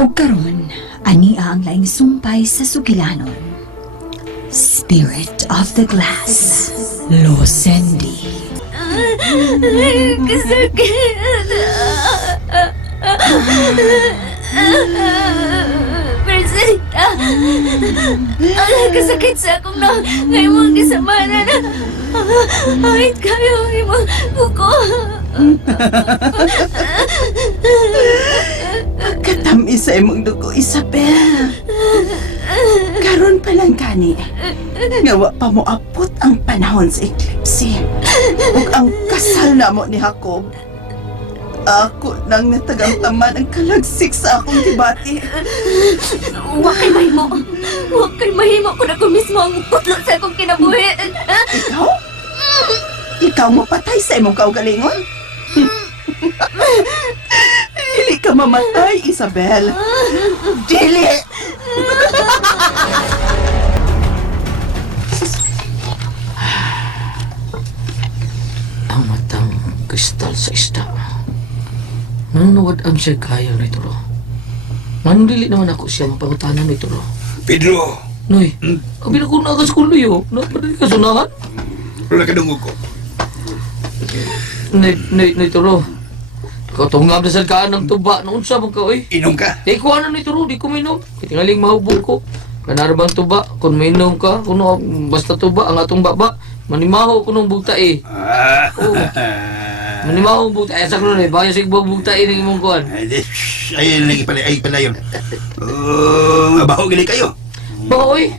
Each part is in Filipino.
O karon, ania ang laing sumpay sa sugilanon. Spirit of the Glass, Losendi. Kasakit. Persita. Ang kasakit sa akong na ngayon mong kisamanan. Ahit kayo imong buko. Katamis sa imong dugo, Isabel. Karon pa lang gani. Nga wa pa mo apot ang panahon sa eklipse. Ug ang kasal na mo ni Jacob. Ako nang natagamtaman ang kalagsik sa akong dibati. Huwag kay mahimo. Huwag kay mahimo kung ako mismo ang putlo sa akong kinabuhi. Ikaw? Ikaw mo patay sa imong kaugalingon? Dili ka mamatay, Isabel. Dili! Ang matang kristal sa isda. Nanunawad ang siya kaya ni Toro. Manundili naman ako siya mapangutanan ni Toro. Pedro! Noy, abi na ko nakas kulo yo. Napadali ka sunahan? Wala ka dungog ko. Noy, Toro. Katungab na sa kaan ng tuba. Noon sa mga ka, oy. Inom ka? Eh, kuha na ni Toro, di ko minom. Tingaling mahubog ko. Kanarabang tuba, kung minom ka, kuno basta tuba, ang atong baba, manimaho ko nung bugta eh. Oo. Manimaho ang bugta, sa kuno eh, bayan sa ibang bugta eh, ng imong kuhan. Ayun lagi pala, ay pala yun. Mabaho gali kayo. Baka, oy.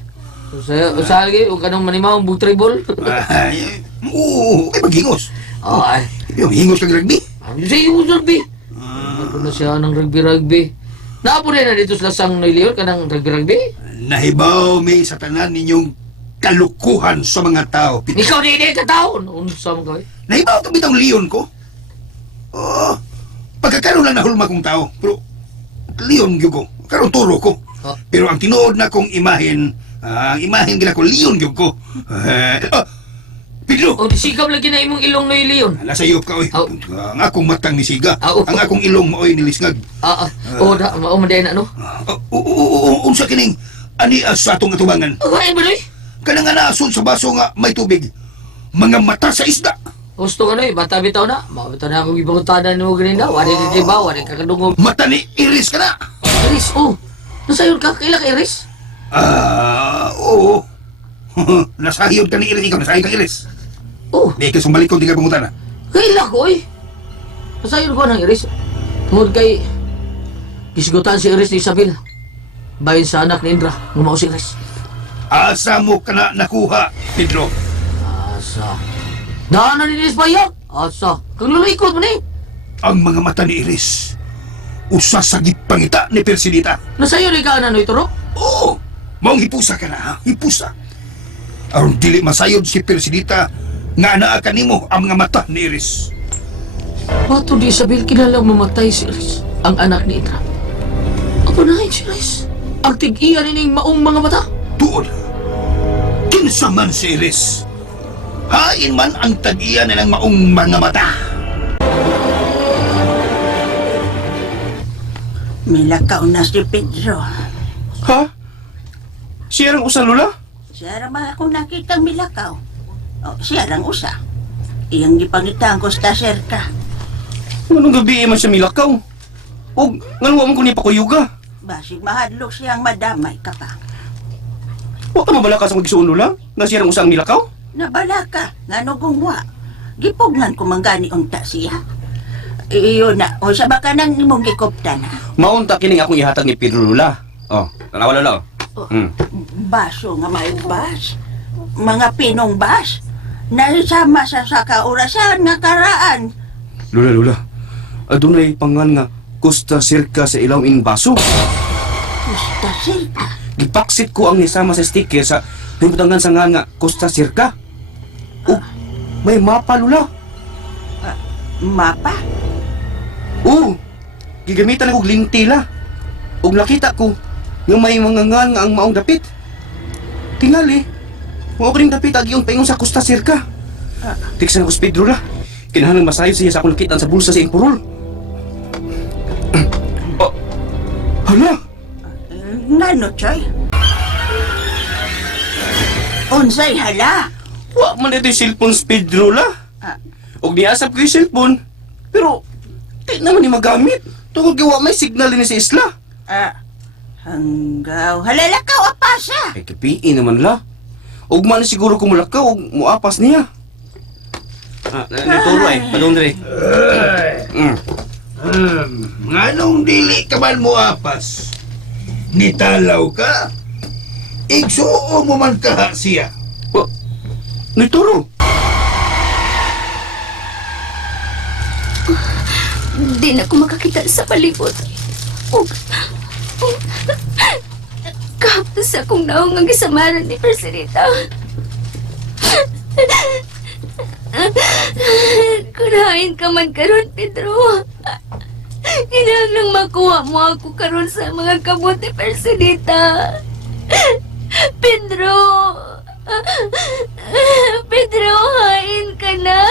Usaha lagi, huwag ka nang manimaho ang bugtribol. Oo, ay paghingos. Oo, ay. Yung hingos kang rugby. Ano sa iyo, Rugby? Ano na siya ng rugby? Naapo rin na dito sa lasang Noy ka ng rugby? Nahibaw mi sa tanan ninyong kalukuhan sa mga tao. Pedro. Ikaw hindi ka tao. Ano sa mga kawin? Nahibaw ito bitang leon ko. Oo. Pagkakaroon lang nahulma kong tao. Pero, leon gyud ko. Karoon turo ko. Ah. Pero ang tinuod na kong imahen, ang imahen gina ko, leon gyud ko. Pedro! O, disikap lagi na imong ilong Noy Leon. Nasa iyop ka, oy. Aw. Ang akong matang ni Siga. Aw. Ang akong ilong maoy nilisngag. Maday na, no? Unsa kining ani sa atong atubangan. Ay, ba, Noy? Kanang nga naasun sa baso nga may tubig. Mga mata sa isda. Gusto ka, Noy, bata bitaw na. Bata na akong ibangutanan mo ganina. Wari ka diba, wari ka kadungog. Mata ni Iris ka na. Iris, nasayon ka? Kaila ka, Iris? Oo. Nasahiyod ka ni Iris. Ikaw, nasahiyod ka Iris. Di ka sumbalik kong di ka pangutan na. Kaila ko, oy. Nasayon ko ng Iris. Tungod kay... Kisgutan si Iris ni Isabel. Bayan sa anak ni Indra. Ngumao si Iris. Asa mo ka na nakuha, Pedro? Asa. Daanan ni Iris bayan. Asa. Kang lulikod mo ni. Ang mga mata ni Iris. Usa sa gipangita ni Persidita. Nasayon ka na, Noy Toro? Oo. Maong hipusa ka na, ha? Hipusa. Aron dili masayod si Persidita nga naa kanimo ang mga mata ni Iris. Pato di Isabel kinalang mamatay si Iris, ang anak ni Indra. Ako na si Iris. Ang tig-iyan nining maong mga mata. Tuod. Kinsa man si Iris. Hain man ang tag-iyan nilang maong mga mata. Milakaw na si Pedro. Ha? Siya ang usa, Lola? Siya ramang akong nakitang milakaw. Siya lang usa. Iyang gipangitang ko sa serka. Anong gabi man siya milakaw? O, ngaluwa mo ko ni pakuyuga. Basig mahadlok siyang madamay ka pa. Huwag ka mabalakas ang magsuon, Lola? Na siya ang usa ang milakaw? Nabala ka, nga nung wa. Gipugnan ko manggani unta siya. Iyo na, o sa baka nang imong gikopta na. Maunta kining akong ihatag ni Pedro, Lola. Oh, tanawa, Lola. Baso nga may bas. Mga pinong bas. Naisama sa kaurasan nga karaan. Lola. Adunay pangan nga Costa Circa sa ilaw ing baso. Gusta silka. Gipaksit ko ang nisama sa sticker sa himutangan sa nga Costa Circa. Oh, may mapa, Lola. Mapa? Oo, gigamitan ako lintila. Ug nakita ko nga may mga nga ang maong dapit. Tingali, mo ko ring dapit ag yung paingon sa Costa Circa. Tiksan ako sa Pedro la. Kinahanglan masayo siya sa akong lakitan sa bulsa sa impurol. Oh, Hala, Ngano, Choy? Unsay hala? Wa man ito yung cellphone si Pedro la. Ah. Og niasap ko yung cellphone. Pero, di naman ni magamit. Tungkol gawa may signal ni sa isla. Hanggaw. Halalakaw apa siya. Ay kapiin naman la. Og man siguro kumulakaw og muapas niya. Naturo padong dire. nganong dili ka man mo apas? Nitalaw ka? Igsuo mo man ka siya. Naturo. Di na ko makakita sa palibot. Kapos akong naong ang isamaran ni Perserita. Kunain ka man karon, Pedro. Kinahanglang makuha mo ako karon sa mga kamot ni Perserita. Pedro! Pedro, hain ka na!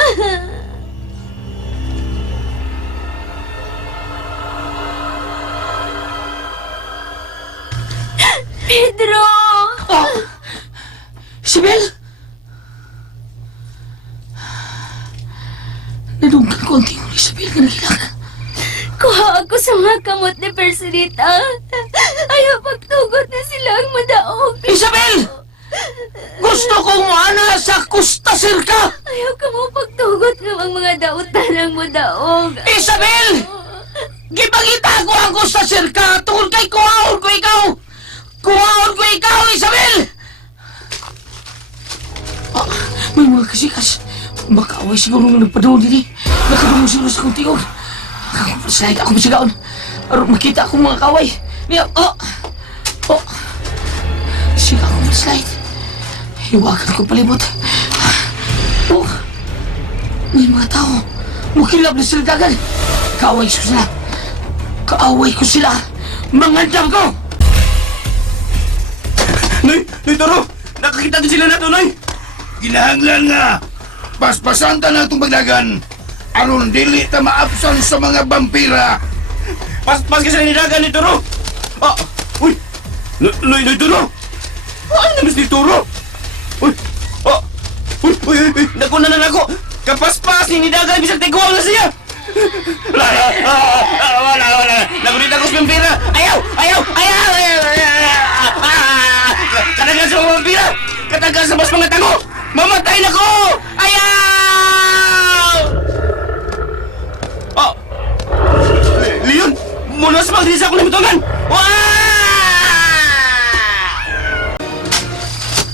Pedro! Isabel! Nadungkan ko ang tingin ni Isabel na nagilag. Kuha ako sa mga kamot ni Perserita. Ayaw pagtugot na sila ang madaog. Isabel! Gusto kong maana sa Costa Circa! Ayaw ka mo pagtugot ng ang mga dautan ang madaog. Isabel! Gipangita ko ang Costa Circa tungkol kay kuhaon ko ikaw! Kuhaon ko ikaw, Isabel! May mga kasikas. Makaway siguro nga nagpadawon din eh. Nakadungo siguro sa kong tingog. Slide ako masigaon. Aron makita akong mga kaway. Niya, Siga ako slide. Hiwagan ko palibot. May mga tao. Mukilab na sila dagan. Kaaway ko sila. Kaaway ko sila. Mangandam ko! Nay, Toro! Nakakita din sila nato, Nay! Kinahanglan nga, paspasan ta na itong magdagan. Aron dili ta maapsan sa mga vampira. Pas ka sila nilagan ni Toro! Uy! Nay, Toro! Ay, namis ni Toro! Uy! Naku na ako! Kapaspas ni nidagan, bisag tiguang na siya! Wala! Nagunit ako sa vampira! Ayaw! Katagal sa mga vampira! Katagal sa mas mga tango! Mamatay na ko! Ayaw! Leon! Muna sa pagdisa ako ng bitongan!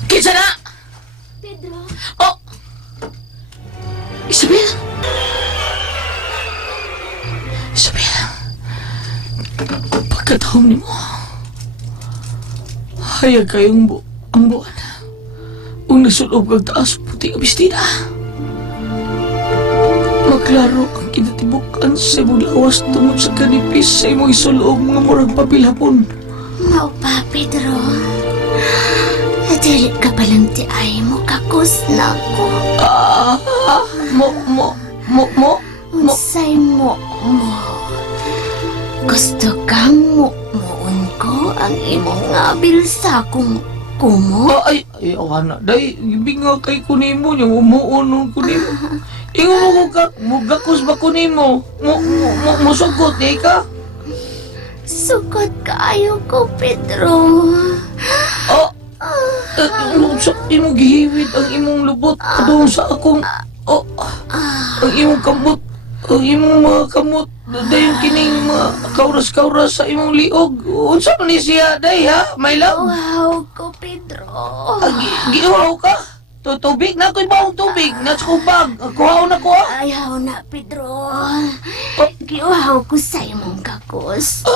Kinsa na! Pedro? Isabel! Isabel! Pagkataon ni mo, hayag kayong ang buwan. Kung nasulob kag taas, puti ka bistina. Maklaro ang kinatibukan sa imong lawas tungod sa kanipis sa imong isuloob mga murag papilhapon. Mao pa, Pedro. Dili ka palang ti ay mo kakos na ko. Unsay mo. Gusto kang muon ko ang imong ngabil sa akong kumo? Anak, day, ibinga kay kunimo niya, umuunon kunimo. Ingo mo ka, mugakos ba kunimo? Musugot di ka? Sugot kaayo ko, Pedro. Sa imong gihiwid ang imong lubot padung sa akong ang imong kamot, ang imong mga kamot, dayon kining mga kauras-kauras sa imong liog. Unsa man ni siya day ha, my love? Wow ko, Pedro. Giuhaw ka? Tubig na ko'y bawang tubig na sa kubag. Kuhaw na ko Ayaw na, Pedro. Giuhaw ko sa imong kakos.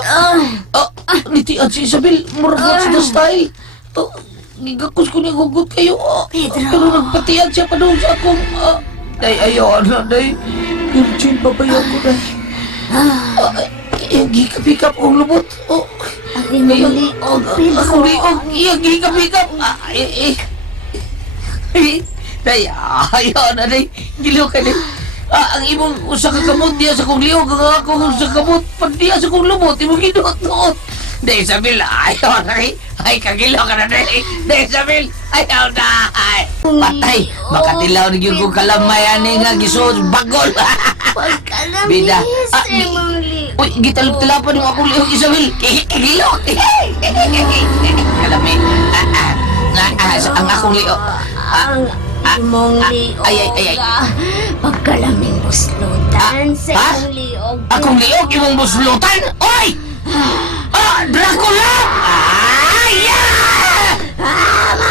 Nitiad si Isabel, murag sa style. Gigakos ko niya gugot kayo. Pedro. Pero nagpatiad siya pa doon sa akong... Day, ayaw na, day. Virgin, babayan ko, day. Gikapikap kong lubot. Ang imong liog, Pedro. Akong liog. Gikapikap. Day, ayaw na, day. Giliw ka, day. Ang imong usa ka kamot diya sa kong liog. Ang akong usa ka kamot. Pag diya sa kong lubot, imong ginuot-nuot. De Isabel, ayaw na rin. Ay, kagilo ka na rin. De Isabel, ayaw na. Ay, patay. Makatilaw na yun kong kalamayan nga gisod. Bagol. Pagkalamis, Bida. Mang Liog. Uy, gitalap-talapan yung akong liog, Isabel. Kagilo. Kalami. Ang akong liog. Ang imong liog. ay. Pagkalaming buslutan sa Ha? imong liog. Akong liog, imong buslutan. Oy! Dracula! Ay!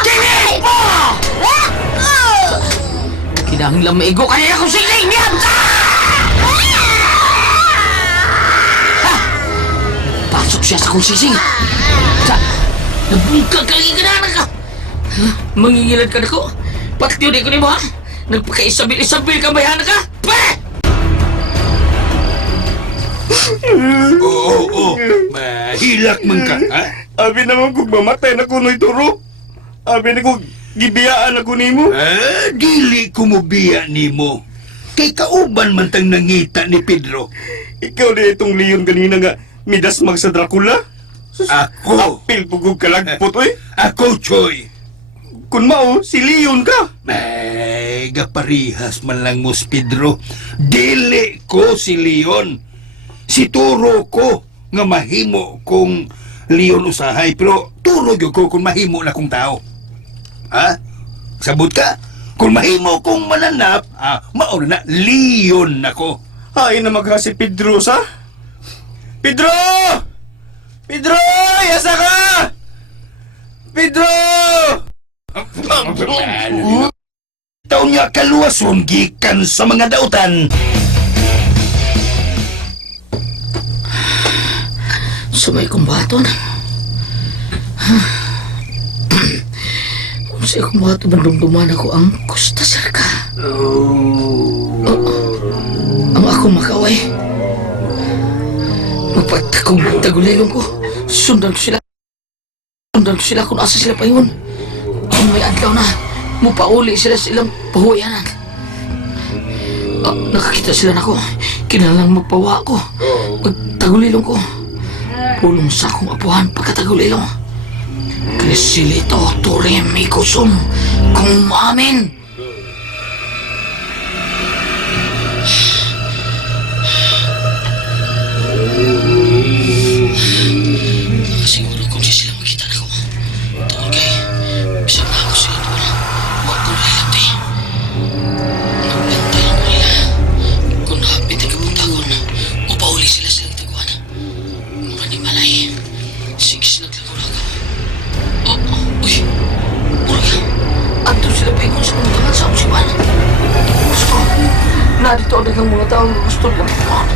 Kinig mo! Kinahanglan maigo ka nila kung siling niyan! Pasok siya sa kong sising. Nabungkag ka lagi ganahan ka. Mangingilad ka na ko. Bakit yun ko ni mo ha? Nagpaka-isabil-isabil ka bayan ka? Peh! Oo. Mahilak man ka, ha? Abi naman kung mamatay na kuno'y turo. Abi na kung gibiyaan ako nimo. Dili ko mo biya nimo. Kay kauban man tang nangita ni Pedro. Ikaw di itong Leon kanina nga midas mag sa Dracula. Ako. Apil pugog kalagpot, oy. Ako, Choy. Kun mao, si Leon ka. Ay, gaparihas man lang mo si Pedro. Dili ko si Leon. Si Turo ko nga mahimo kong Leon usahay. Pero turo yun ko kung mahimo na kong tao. Ha? Sabot ka? Kung mahimo kong mananap, mauna na Leon ako. Hay na magha si Pedro sa. Pedro! Pedro! Yasa ka! Pedro! Taon niya kaluwason gikan sa mga dautan. Sumay kong baton. Kung sa'yo kong baton, bandumduman ako ang Costa Cerca. Ang ako makaway. Magpagtakong tagulilong ko. Sundan ko sila kung asa sila payon. Kung may adlaw na, mupauli sila sa ilang pahuyanan. Nakakita sila na ko. Kinalang magpawa ko. Pagtagulilong ko. Pulong sa akong apuhan pagkatagulilong. Kresilito, turim, may kusum, kung maamin. Siguro kung di sila makita na ko. Tuon kay, bisag na ako sila doon. Huwag ko lalapti. Nagbantay ko nila. Kung hapit ay kapunta ko na, upauli sila silang taguan. Mura ni Malay. Sige sinaglago na ako. Uy. Mura ka. Andun sila pa yung sa mga sa usipan. Gusto. Narito ang dagang mga taong gusto nilang pumahan.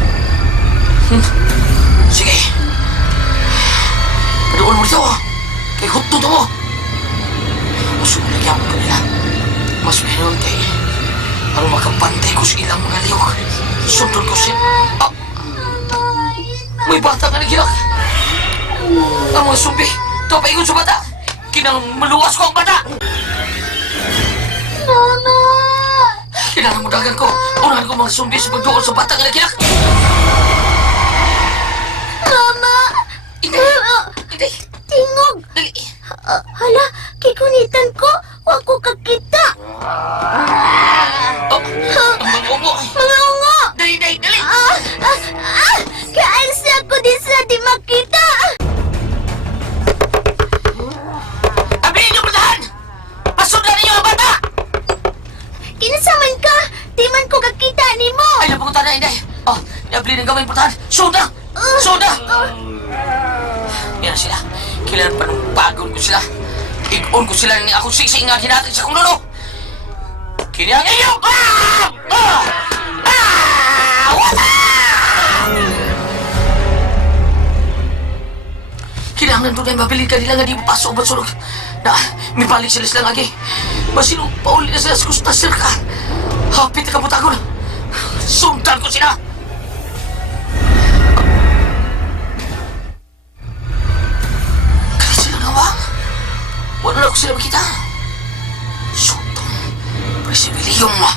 Sige. Padoon mo dito. Kay hutto to mo. Gusto mo lagyan mo kanila. Mas meron kay para makapantay ko sa ilang mga liyok. Sundon ko siya. May bata nga nagilak. Ang mga sumbi. Ito pa ikot sa bata. Kinang maluwas ko ang bata. Mama! Kinang mudagan ko. Unahan ko mga sumbi sa pagdoon sa bata nga nagilak. Mama! Hindi. Tingog! Hala, kikunitan ko. Wa ko kakita. Ang mga umo. Mga ungo! Dali. Kaalsa ko din sa di makita. Abihin niyo putahan! Pasundan ninyo ang bata! Kinasaman ka. Di man ko kakita ni mo. Ay, napunta na, Inday. Nabili ng gawin putahan. Soda! Yan sila. Kailan pa nung bagon ko sila. Igon ko sila ni ako sising nga hinatid sa kong lolo. Kiniyang iyo! Kailangan doon ay mabilin ka nila nga di paso o batsulog. Na, may balik sila silang agi. Masinong pauli na sila sa Costa Cerca. Hapit na kabutagon. Sundan ko sila! Kaya sila nawang. Wala na ko sila makita. Sutong. Presibiliyong mo.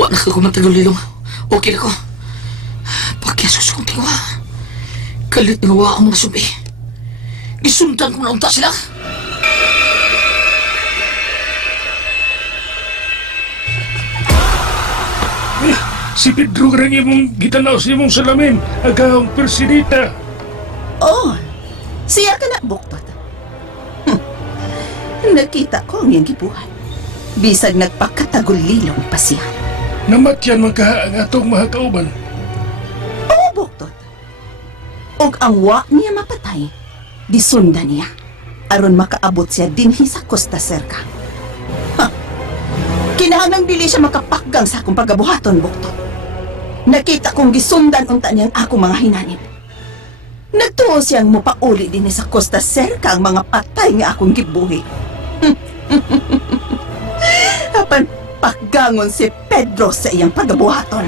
Wa na ka kumatagulilong. Okay na ko. Pagkasos kong tingwa. Kalit nga wa ang mga subi. Gisundan ko na unta sila. Si Pedro karang imong gitanaw sa imong salamin, agawang persidita. Oh, siya ka na, buktot. Nakita ko ang iyang gibuhat. Bisag nagpakatagulilong pa siya. Namatyan man kaha ang atong mga kauban. Oo, buktot. Og ang wa niya mapatay, gisundan niya. Aron makaabot siya dinhi sa Costa Cerca. Kinahanglang dili siya makapakgang sa akong pagabuhaton, buktot. Nakita kong gisundan unta niyang ako mga hinanib. Nagtuo siyang mupauli din sa Costa Cerca ang mga patay nga akong gibuhi. Apan paggangon si Pedro sa iyang pagabuhaton.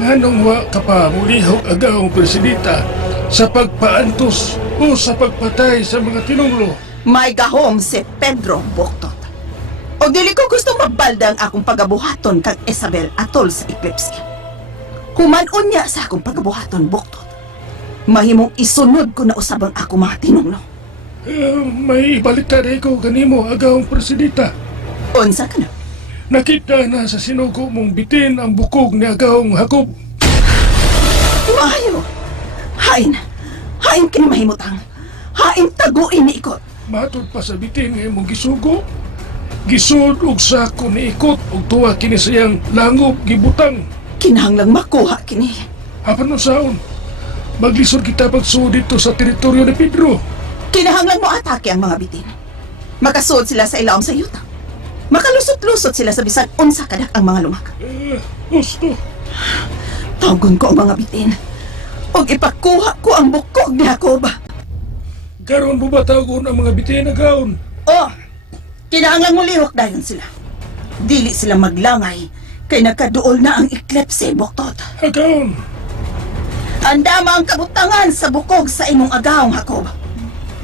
Nganong wa ka pa mulihok agawang persidita sa pagpaantos o sa pagpatay sa mga tinunglo. May gahom si Pedro, buktot. O dili ko gusto mabalda ang akong pagabuhaton kag Isabel atol sa Eclipse. Humanon niya sa akong pagabuhaton, buktot. Mahimong isunod ko na usab ang ako mga tinunglo. May balita na ikaw kanimo agawang persidita. Unsa ka na? Nakita na sa sinugo mong bitin ang bukog ni agawang Jacob. Mahayo! Hain! Hain kini mahimutang! Hain taguin ni ikot! Matod pa sa bitin nga imong gisugo. Gisud og sako ni ikot og tuwa kini siyang langob gibutang. Kinahanglang makuha kini. Apan no saon? Maglisod kita pagsuod dito sa teritoryo ni Pedro. Kinahanglan mo atake ang mga bitin. Makasuod sila sa ilaom sa yuta. Makalusot-lusot sila sa bisan unsa kadak ang mga lumak. Gusto. Tawgon ko ang mga bitin. Og ipakuha ko ang bukog ni Jacob. Karon bubatagon ang mga bitin na gaon. Oh! Kinahanglan mo lihok dayon sila. Dili sila maglangay kay nakaduol na ang Eclipse, buktot. Agaon. Andama ang kabutangan sa bukog sa imong agawang Jacob.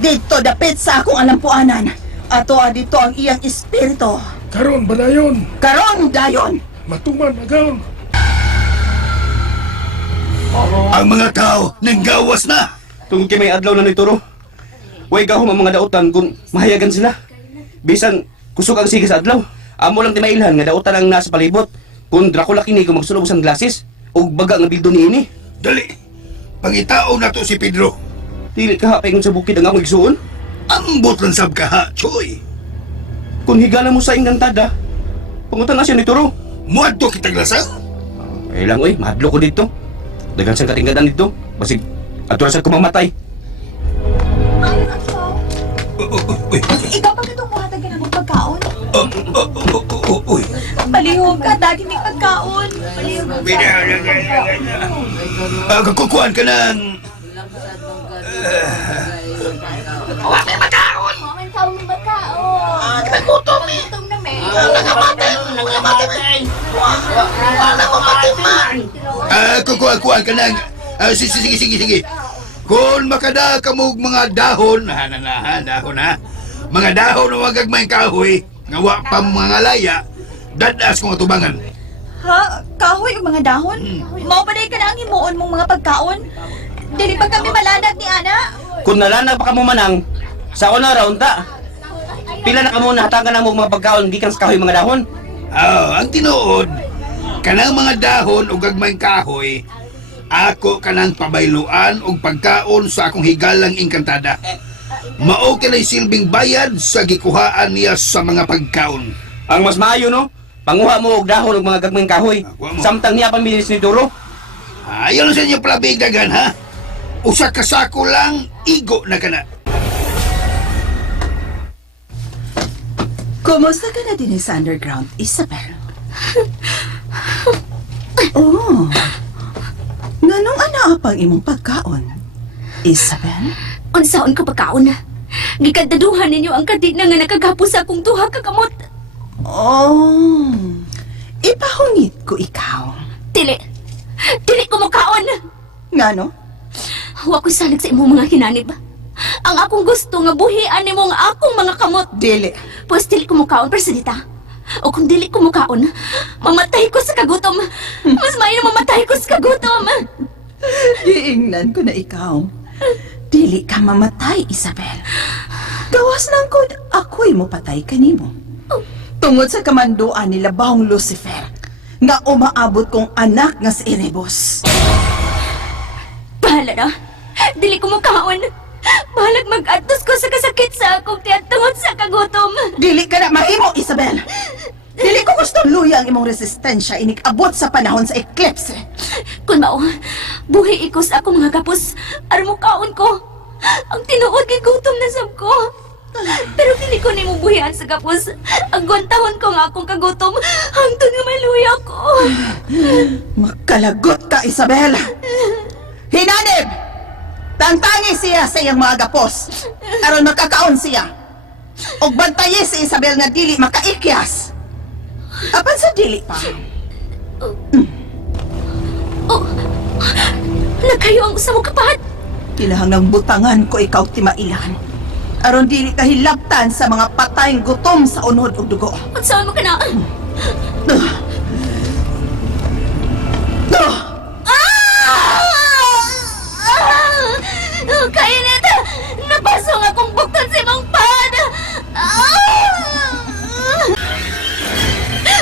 Dito dapit sa akong alampuanan. Ato dito ang iyang espiritu. Karon balayon. Karon dayon. Matuman agaon. Ang mga tao nanggawas na. Tungkol kay may adlaw na nituro. Way gahom ang mga dautan kung mahayagan sila. Bisan kusog ang sige sa adlaw. Amo lang timailhan nga dautan ang nasa palibot. Kung Dracula kini kung magsulog sa glasses ug baga nga bildo niini. Dali. Pangitao na to si Pedro. Dili ka paingon sa bukid ang akong igsuon. Ambot lang sab ka ha, Choy. Kung higala mo sa ingantada, pangutan na siya nituro. Muadto kitang lasang. Eh lang oy, mahadlo ko dito. Dagan siyang katinggadan dito. Basig aturasan ko mamatay. Uy, Ikaw pa itong buhatan ka ng pagkaon? uy. Palihog ka, dagi may pagkaon. Kukuhan ka ng... Kukuhan ka ng... Sige. Kung makada ka mo mga dahon, dahon ha. Mga dahon na wag may kahoy, nga wa pa mga laya, dadas kong atubangan. Ha? Kahoy o mga dahon? Mao pa ka na ang himuon mong mga pagkaon? Dili pa kami malanag ni Ana? Kung nalanag pa ka mo manang, sa una raw ta. Pila na ka muna hatagan na mo mga pagkaon gikan sa kahoy mga dahon. Ang tinuod, kanang mga dahon o gagmay kahoy, ako kanang pabayluan o pagkaon sa akong higalang engkantada. Mao kinay silbing bayad sa gikuhaan niya sa mga pagkaon. Ang mas maayo no, panguha mo og dahon og mga gagmayng kahoy. Wa mo. Samtang niya pamilis ni Duro. Ayaw lang sa inyo palabig dagan ha. Usa ka sako lang, igo na kana. Kumusta ka na din sa underground, Isabel? Oh. Nganong ana pang imong pagkaon, Isabel? Unsaon ko pagkaon na? Gikadaduhan ninyo ang kadina nga nakagapos sa akong duha ka kamot. Oh. Ipahungit ko ikaw. Dili ko makaon. Ngano? Wa ko salig sa imong mga hinanib. Ang akong gusto nga buhian nimo ang akong mga kamot. Dili. Pues dili ko makaon, persidita. O kung dili ko mukaon, mamatay ko sa kagutom. Mas maayong mamatay ko sa kagutom. Giingnan ko na ikaw. Dili ka mamatay, Isabel. Gawas lang ko, ako'y mo patay kanimo. Tungod sa kamanduan nila Bahong Lucifer, nga umaabot kong anak nga si Erebos. Bahala na. Dili ko mukaon. Bahalag mag-atos ko sa kasakit sa akong tiyan tungod sa kagutom. Dili ka na mahimo, Isabel. Dili ko gusto luya ang imong resistensya inik-abot sa panahon sa eclipse. Kung mao, buhi ikos ako mga kapos. Aron mukaon ko. Ang tinuod kay gutom na sab ko. Pero dili ko nimo buhian sa kapos. Agwantahon ko nga akong kagutom hangtod nga maluya ko. Makalagot ka, Isabel. Hinanib! Tantangi siya sa iyang mga gapos. Aron makakaon siya. Og bantayi si Isabel nga dili makaikyas. Apan sa dili pa. Oh, nagkayo ang usa mo kapat. Kinahanglang butangan ko ikaw timailan. Aron dili ka hilabtan sa mga patayng gutom sa unod ug dugo. Unsaon mo kana? Kainit! Napasong akong buktan sa imong pad!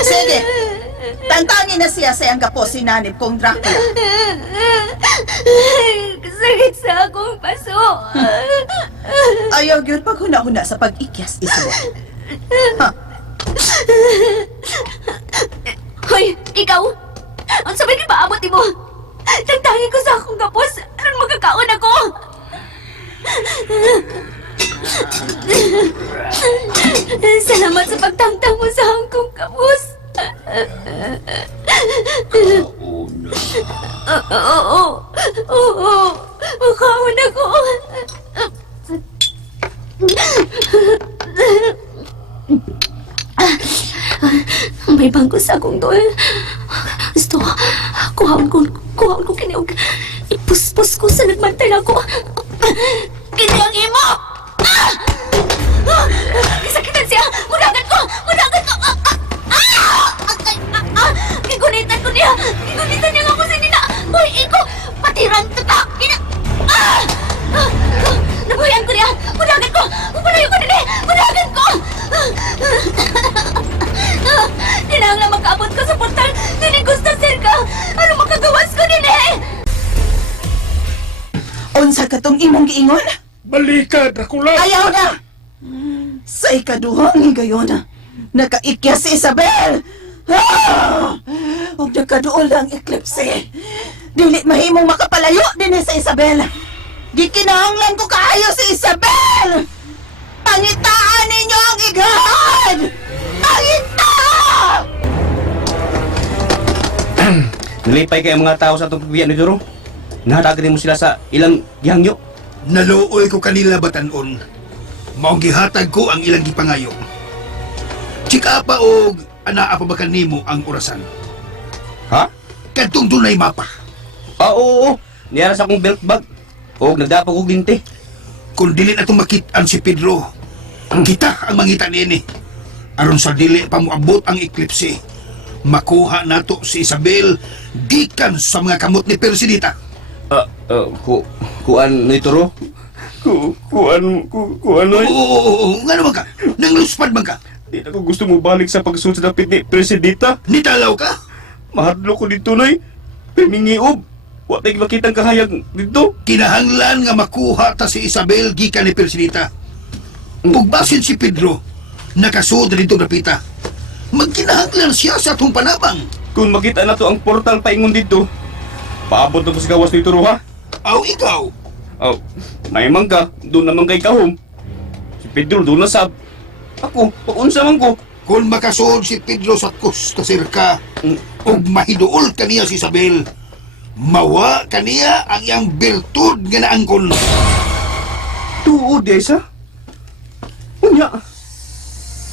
Sige! Tantangin na siya sa iyang gapos sinanib kong Dracula. Sakit sa akong paso. Ayaw yun paghuna-huna sa pag-ikyas, Isabel. Ha? Hoy, ikaw! Ang sabay kay paabot mo! Tagtangin ko sa akong gapos! Anong magkakaon ako? Salamat sa pagtangtang mo sa akong gapos! Oo! Makaon ako! May bangko sa akong doon. Gusto, kuhaon ko kiniog. Ipuspos ko sa nagmantay ako. Kiniang imo! Isakitan siya! Mudagan ko! Gigunitan ko niya! Gigunitan niya nga ako sa nina! Hoy, iko! Patirang tuta! Nabuhayan ko niya! Mudagan ko! Upalayo ko nila! Mudagan ko! Tinahanglan makaabot ko sa portal! Dili gusto, Sirka! Ano makagawas ko nila? Unsa katong imong giingon? Balikan ako lang! Ayaw na! Sa ikaduhang gayon, nakaikyas si Isabel! Huwag nagkaduol ang eclipse. Dili mahimong makapalayo din sa Isabel. Gikinahanglan ko kaayo si Isabel! Pangitaan ninyo ang igad! Pangita! Nalipay kay ang mga tao sa itong pagbiyan ni Duro. Nahatagan mo sila sa ilang gihangyo. Naluoy ko kanila batanon. Maong gihatag ko ang ilang gipangayo. Chika pa og anaa pa ba kanimo ang orasan? Ha? Kadtong dunay mapa. Oo. Niyara sa akong belt bag. O nagdapag og linti. Kung dili na itong makitaan si Pedro, kita ang mangita niini. Aron sa dili pa moabot ang eklipse, makuha nato si Isabel gikan sa mga kamot ni Persidita. Kuan ni Duro. Kuan Oo, nga naman ka? Nangluspad man ka? Di na ko gusto mo balik sa pagsunod sa dapit ni Presidita. Nitalaw ka? Mahadlo ko dito, Noy. Pimingiob. Wa tayo makitang kahayag dito. Kinahanglan nga makuha ta si Isabel gikan ni Persidita. Ug basin si Pedro, nakasuod na dito napita. Magkinahanglan siya sa atong panabang. Kung makita na to ang portal paingon dito, paabot na po sa gawas ni Turo, ha? Aw ikaw, Oh, may mangga, doon naman kay Kahom. Si Pedro, doon na sab. Ako, paunsa man ko. kung makasuod si Pedro sa Costa Cerca, ug mahiduol kaniya si Isabel, mawa kaniya ang iyang birtud nga naangkon. Tuod, Yesa? Unya.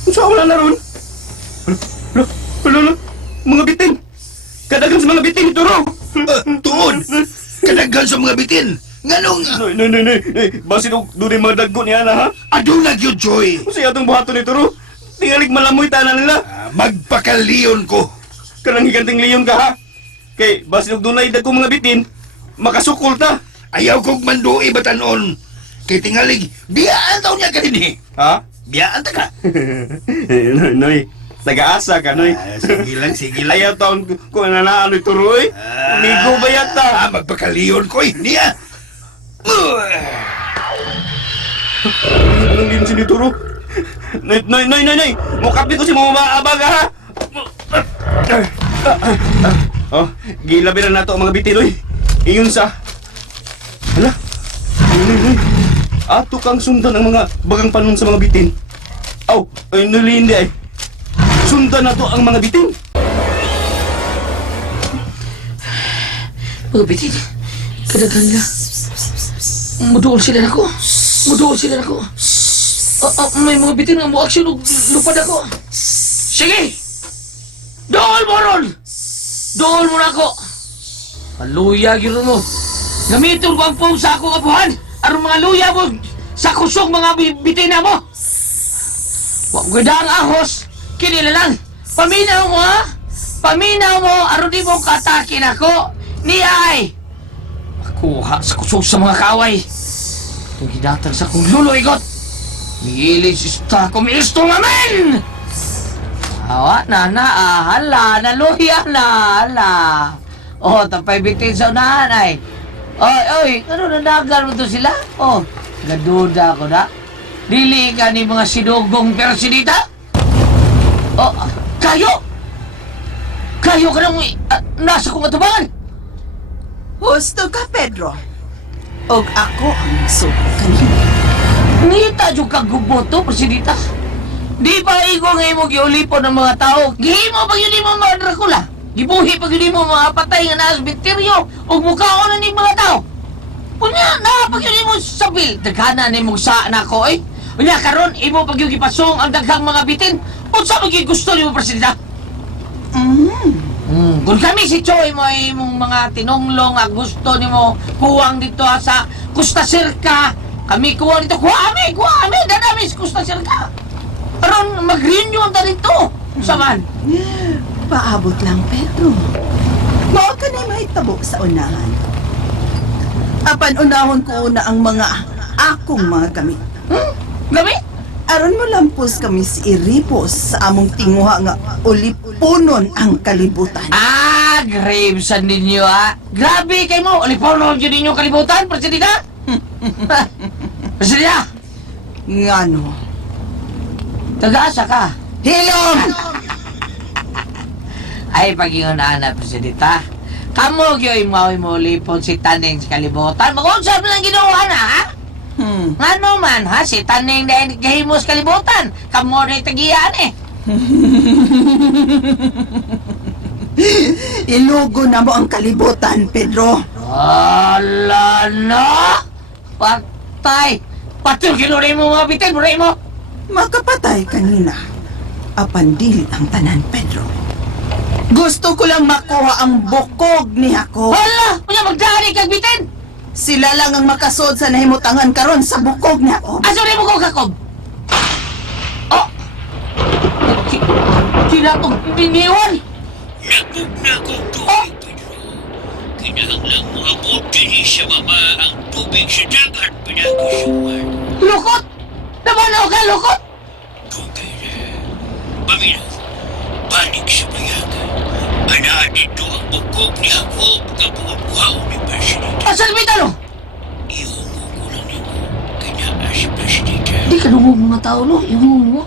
Unsa wala na ron? Hala, mga bitin. Kadagan sa mga bitin, Turo. Tuod, kadaghan sa mga bitin. Nganong Nay. Basin og doon mga dagko niya na, ha? aduna gyud joy. Kasi atong buhato ni Turo. Tingalig malamoy tanan nila. Magpakaliyon ko. Kanang higanting leon ka ha. Kay basin og dunay dagko mga bitin, makasukol ta. Ayaw kong mandu'i batanon. Kay tingalig, biyaan taon niya ka din eh. Ha? Biyaan ta ka. Noy, nag-aasa ka, Noy. Sige lang. Ayaw taon ko nanano'y turoy. Migo ba yata? Magpakaliyon ko eh. Niya. Anong din sinituro? Noy! Mukapi ko si Mama Abag, ha? Oh, gilabi na nato ang mga bitin, Noy. Ingon sa... Hala? Noy. Ato kang sundan ang mga bagang panon sa mga bitin. Aw, ay nulindi ay. Sundan na to ang mga bitin. Mga bitin, kadaghan na. Muduol sila nako. May mga bitin nga mo aksyon og lupad ako. Sige! Dool mo ron! Dool mo na ako! Paluya, giro mo. Gamitin ko ang phone sa akong abuhan. Aron mga luya mo sa kusog mga bitina mo. Huwag ko daang ahos. Kinila lang. Paminaw mo, ha? Paminaw mo, aron di mo katakin ako. Ni ay. Makuha sa kusog sa mga kaway. Itong hidatag sa kong luluigot. Miilis ista ko miisto naman! Awa na, hala, naluya na, hala. Oh, tapay bitin sa unahan ay. Oy, ano nanagal mo to sila? Oh, naduda ko na. Dili ka ni mga sinugong persinita? Oh, kayo! Kayo ka nang nasa kong atubangan! Husto ka, Pedro. Og ako ang nagsuko kanina. Ngita dyan kang guboto, persinita. Di ba ikaw ngayon mo giulipon ng mga tao? Gihimo pag yun mo mga Dracula. Gibuhi pag yun mo mga patay nga naas bikteryo o mukhaon na ni mga tao. Unya, pag yun mo sabil, daghana ni mong saan ako eh. Unya, karon imo pag yung ipasong ang daghang mga bitin. O sa pag gusto ni mo, Presidenta? Kung kami si Choy mo ay mong mga tinunglong ang gusto ni mo kuwang dito sa Costa Circa. Kami kuwang dito, kuwang kami, dadami sa Costa Circa. Karon mag-renew ta dito. Saman. Paabot lang, Pedro. Mao ka na mahitabo sa unahan. Apan unahon ko na ang mga akong mga gamit. Gamit? Aron mo lampos kami si Iripos sa among tinguha nga ulipunon ang kalibutan. Gravesan ninyo ha. Grabe kay mo. Uliponon yun ninyo kalibutan, Presidenta. Presidenta, Ngano? taga-asa ka. Hilom! Ay, pag-iunahan na, Presidenta. Kamu gyo'y mo lipon si Taning sa kalibutan. Mag-unsap lang ginawa na, ha? Ano man, ha? Si Taning na gahimos kalibutan. Kamu rin tagiyan, eh. Ilugo na mo ang kalibutan, Pedro. Ala na! Patay! Patil kinurin mo mga bitin, muray mo! Makapatay kanina. Apan dili ang tanan, Pedro. Gusto ko lang makuha ang bukog ni Jacob. Hala! Kanya magdari kag bitin! Sila lang ang makasod sa nahimutangan karon sa bukog ni Jacob. Aso rin mo ko, Jacob? Oh! Sila itong biniwan! Nagugnago tubig, Pedro. Kinahanglang maabot din sa mama ang tubig sa dagat pinagusuan. Lukot! Nabalaw ka, lukot! Tubig na. Paminaw, balik sa bayagan. Anaan dito ang bukog ni Jacob na buhaw ni Presidente. Asal bitalo! Ihungo ko lang niyo kanya si Presidente. Di ka nung mga tao, no? Yung mo.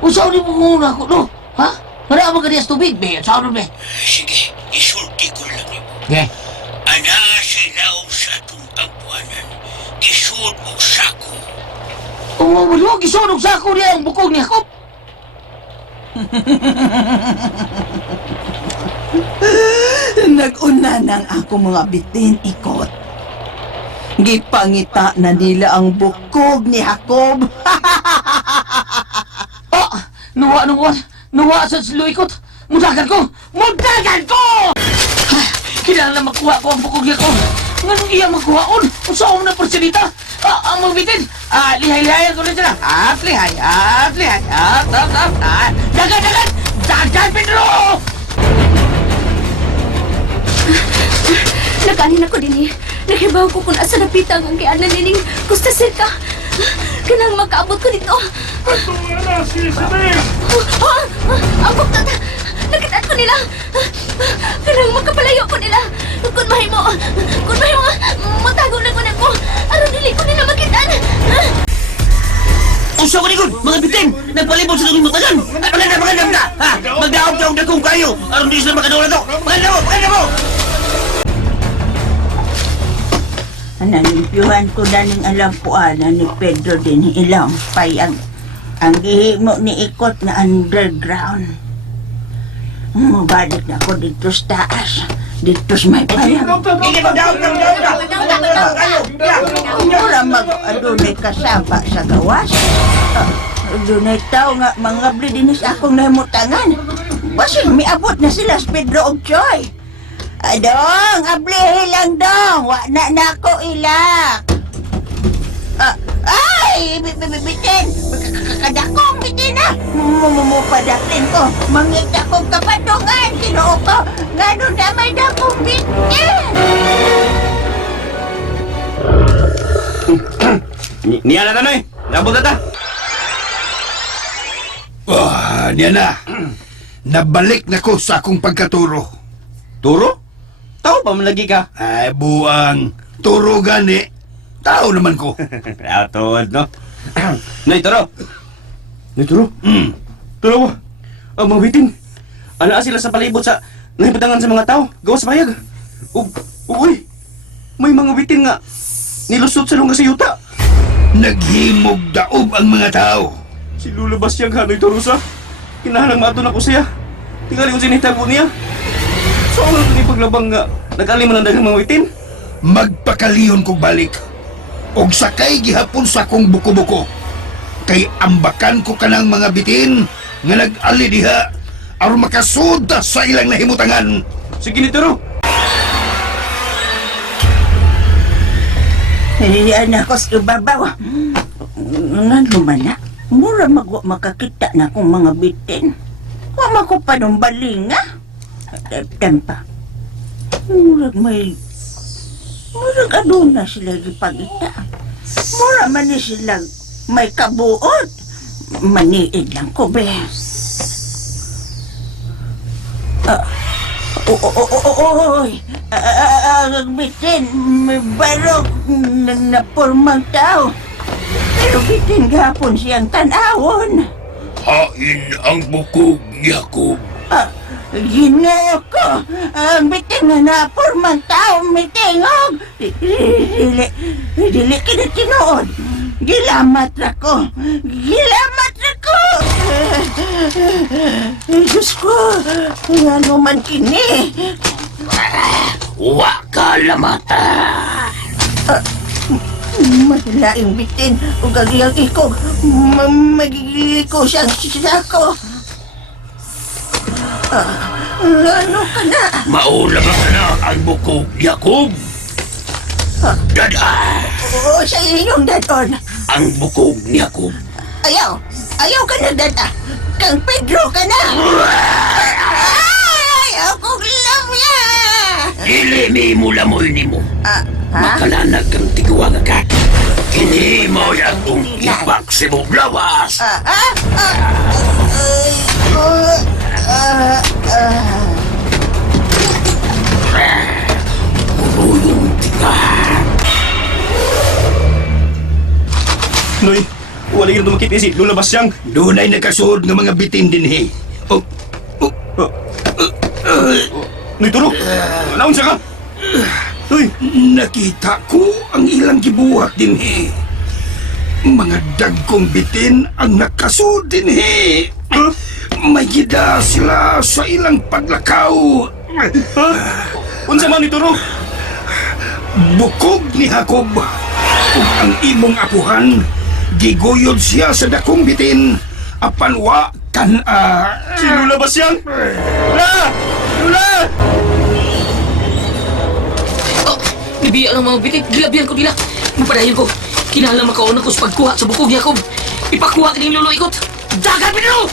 Usaw ni mo muna ako, no? Ha? Marami ka niya tubig, be. Usaw be. Sige, isulti ko lang niyo. Okay. Anaa silaw sa itong tampuanan. Gisud mo sako. Umulo, gisunog sa ako niya ang bukog ni Jacob. Nag-una ng ako mga bitin ikot. Gipangita na nila ang bukog ni Jacob. Oh! Nuwa sa luikot! Mudagan ko! Kailangan makuha ko ang bukog niya ko! Nganong iya magkuhaon? Usaw na persilita! Ang mabitin! Lihay-lihayan ko na dyan! Lihay! Dagan! Dagan, Pedro! Nakanin ako din eh. Nakibaw ko kung asa napitang ang kianan nining Costa Cerca. Kanang makaabot ko dito. Ato na si Isabel! Ang buktot! Nakitaan ko nila! Kanang makapalayo ko nila! Kung mahimo, matago na ko na ko! Aron dili ko nila makitaan! Usa ko nikod, mga bitin! Nagpalibot sa kaming mutagan! Magandam na! Ha? Magdaog-daog na kung kayo! Aron di sila makadula to! Maganda mo! Nanimpyuhan ko na ning alampuanan ni Pedro din ilang payag. Ang gihimo ni ikot na underground. Mabalik na ako dito sa taas. Dito sa may payag. Hindi magdaog-daog na! Mura mag-adunay kasaba sa gawas. Adunay tao nga mga blidinis akong nahimutangan. Basing miabot na sila sa Pedro og Choy. Adong, ablihi lang dong. Wa na nako ilak. Ay, bitin. Kadakong bitin na. Mumupadakin ko. Mangita kong kapadungan. Kinoo ko. Ngano na may dakong bitin. Niya na tanoy. Labot na ta. Niya na. Nabalik na ko sa akong pagkaturo. Turo? Tao pa man lagi ka. Ay, buang. Turo gani. Tao naman ko. Atod, no? Nay, turo. Nay, turo. Hmm. Turo mo. Ang mga bitin. Anaa sila sa palibot sa nahibatangan sa mga tao. Gawa sa bayag. Uy. May mga bitin nga nilusot sa lunga sa yuta. Naghimog daob ang mga tao. Si Lula Basyang hanoy turo sa. Kinahanang mato na ko siya. Tingali kung sinitago niya. So, ano ito paglabang nga nag-aliman ang dagang mga bitin? Magpakaliyon kong balik. Og sakay gihapon sa akong buko-buko. Kay ambakan ko kanang mga bitin nga nag-ali diha aron makasuda sa ilang nahimutangan. Sige ni turo. Anak ko sa ibabaw. Nga man na. Mura makakita na akong mga bitin. Wama ko pa nung balinga. Tempa. Murag aduna sila gipagita. Mura man ni sila may kabuot. Maniid lang ko, be. Oy! Ang bitin, may barok na pormang tao. Pero bitin gapon siyang tanawon. Hain ang bukog ni Jacob. Ginoo ko, ang bitin nga na pormang tao may tingog. Dili kita tinuod. Gilamat ra ko. Diyos ko, ano man kini. Wa ka lamatan. Malaing bitin, ug agiyang ikog. Magigili ko siyang sako. Ano ka na? Maula ba ka na ang bukog ni Jacob? Dada! Oo, sa inyong dadon. Ang bukog ni Jacob. Ayaw ka na, dada. Kang Pedro ka na. Ay, ako lang niya. Dili mi mula mo ni mo. Makalanag kang tiguang agad. Hindi mo yan kung ibak si mong lawas. Kuluyong tigan. Noy, wala ka na tumakit si Lula Basyang. Doon ay nakasuod ng mga bitin din he. Noy, turo. Naon siya ka? Noy, Nakita ko ang ilang gibuhat din he. Mga dagkong bitin ang nakasuod din he. May gida sila sa ilang paglakaw. unsa man ni turo? Bukog ni Jacob. Ug ang imong apuhan, giguyod siya sa dakong bitin. Apanwa kan Si Lula Basyang. Lula! Libiya ang mga bitin. Gilabihan ko nila. Mapadayon ko. Kinahanglan makauna ko sa pagkuha sa bukog ni Jacob. Ipakuha ka ng lulo ikot. Dagan, Pedro!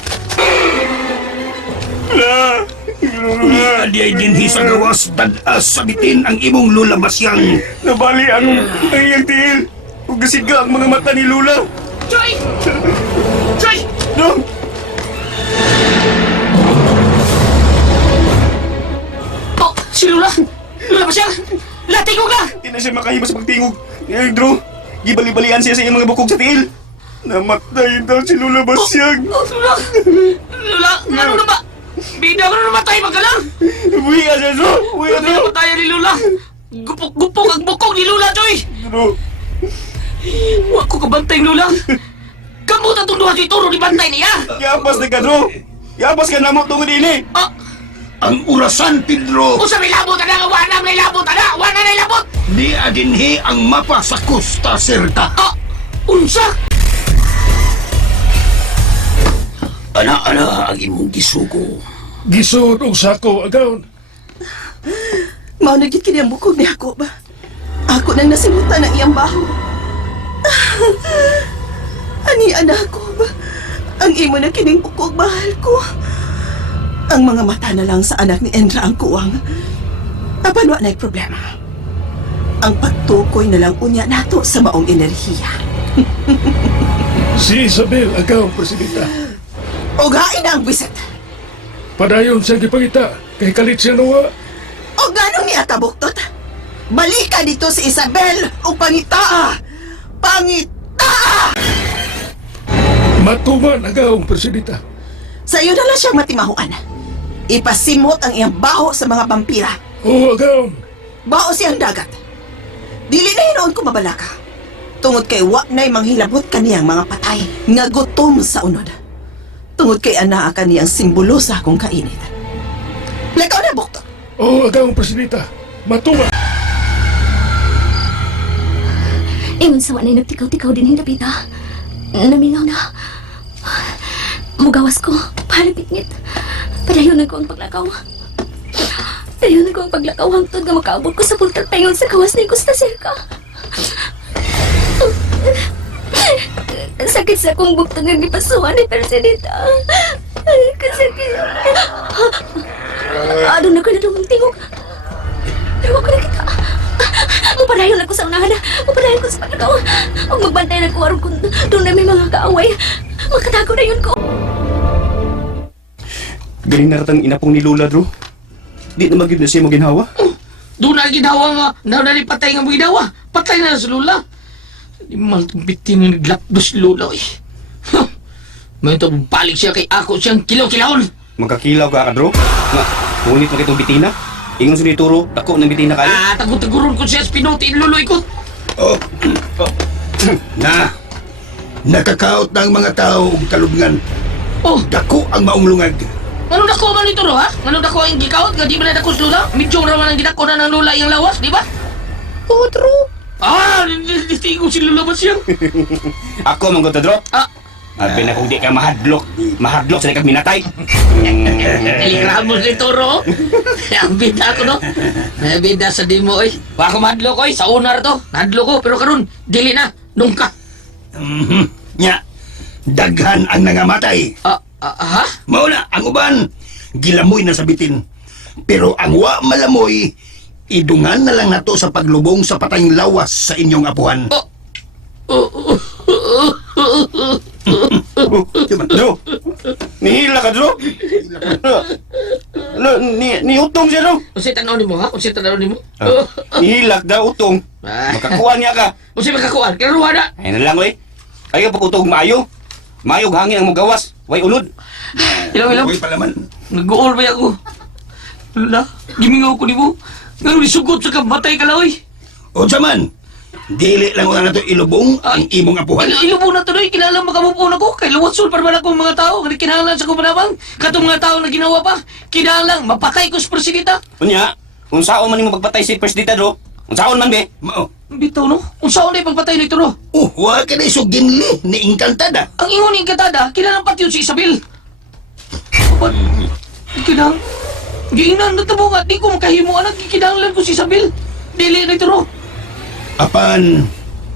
Di ay dinhi sa gawas dadas sabitin ang imong lula Basyang. Nabali ang iyang tiil. Ug gasiga ang mga mata ni Lula. Choy! Choy! Dong! Oh, si Lula! Lula ba siya? Latingog na! Di na siya makahimo sa pagtingog. Drew, gibali-balian siya sa iyang mga bukog sa tiil. Namatay daw si Lula Basyang. Oh, Lula! Lula, ano na ba? Bida ko na namatay, magalang! Buhiya siya, Drew. Buhiya, Ano Drew. na tayo ni Lula? Gupok-gupok ang bukog ni Lula, Choy! Drew, Wa ko kabantay, Lula! Kamutan itong duha ituro ni bantay niya! yapas na ka, Drew. Yapas ka na mo tungod ini. Ah! Ang orasan, Pedro. Usa may labot na nga! Wana may labot na! Wana may labot! Di adinhi ang mapa sa Costa Cerca. Ah! Unsa? Ana ang imong gisugo. Gisod og sako agawon. Mao na gid kini ang bukog ni ako ba? Ako nang nasimutan ng iyang baho. Ani anak ko ba? Ang imo na kining bukog mahal ko. Ang mga mata na lang sa anak ni Endra ang kuwang. Apan wa na'y problema. Ang pagtukoy na lang unya nato sa maong enerhiya. Si Isabel agawon presidenta. Ugain na ang bisit. Padayon sa gipangita kay kalit siya nawa. O gano'n niya kabuktot? Balika dito si Isabel o pangitaa! Pangitaa! Matuman agawon presidenta. Sa iyo na lang siyang matimahuan. Ipasimot ang iyang baho sa mga vampira. Oo agawon. Baho siyang dagat. Dili na hinoon ko mabalaka. Tungod kay wa na'y manghilabot kaniyang mga patay nga gutom sa unod. Tungod kay anaa kaniyang simbolo sa akong kainit. Lakaw na buktot. Oo agawon presidenta. Matuman. Ingon sa wanay nagtikaw-tikaw din hindapita. Naminaw na. Mugawas ko, para bitngit. Padayon na ko ang paglakaw. Padayon na ko ang paglakaw hangtod nga makaabot ko sa pultar paingon sa kawas ni Costa Cerca. Sakit sa akong buktong nga gipasuan ni Presidenta. Kasakit. Adun na ko na dumang tingog. Pero ako nakita. Mupadayon ako sa unahan. Mupadayon ko sa paglakaw. Huwag magbantay na ko aron kung doon na may mga kaaway. Makatago na yun ko. Galing na ratang inapong ni Lula, Drew. Di na magid na siya mo ginhawa. Doon na ginawa nga, napatay nga mo ginawa. Patay na sa Lula. Di mal itong bitin na naglapdos si Lula, eh. Huh. May itong balik siya kay ako siyang kilaw-kilawon. Magkakilaw ka ka, Drew. Nga, ngunit na kitong bitina. Ingon sa turo, dako ng bitina kayo. Ah, tagutuguron ko siya sa pinuti in Lulo ikot. Oh. Nakakaot ng mga tao og talubngan. Oh, Dako ang maong lungag. ano dako man ito, ha? Ano dako ang gikaot? Nga di ba na dako sa Lula? Medyo raman ang ginako na ng Lula yung lawas, di ba? Oo, true. Ah, tigo si Lula ba siya? Ako mong goto, Drew. Ah, At na kung di ka mahadlok. Mahadlok sa likag minatay. Nalikramos ni Toro. Ang bida ko, no? May bida sa dimo, eh. Wako madlo ko, eh. Sa unar to. Nadlo ko, pero karon dili na. Nungka. Nya, daghan ang nangamatay. Ha? Mauna, ang uban, gilamoy na sabitin. Pero ang wa malamoy, idungan na lang nato sa paglubong sa patayng lawas sa inyong apuhan. Drew, nihila ka, Drew. Ni utong siya, Drew. Unsay tanaw nimo, ha? Unsay tanaw nimo? Nihilak daw utong. Ah. Makakuha niya ka. Unsay makakuan? Karuha na. Ay na lang, oy. Ayaw pa utong maayo. Maayo hangin ang mugawas. Way unod. Ilaw. Uy, palaman. Nag-uol ba ako? Lula, gimingaw ko nimo. Ngayon isugot sa kamatay ka lang, oy. O jaman, dili lang una nato ilubong ang imong apuhan. Ilubo na to doy, kilala magamupo na ko. Kay luwat sul para man akong mga tao. Nga kinahanglan sa kumanabang. Katong mga tao na ginawa pa. Kinahanglan, mapatay ko sa presidenta. Unya, unsaon man nimo pagpatay si Presidenta, Drew? Unsaon man, be? Mao. Bitaw, no? Unsaon na pagpatay nito, no? Wa ka na ginli ni Encantada. Ang ingon ni Katada, kinahanglan pati yun si Isabel. Ba't? Kinahanglan. Giingnan na tabo nga, di ko makahimo anak. Kinahanglan ko si Isabel. Dili na ito, no? Apan,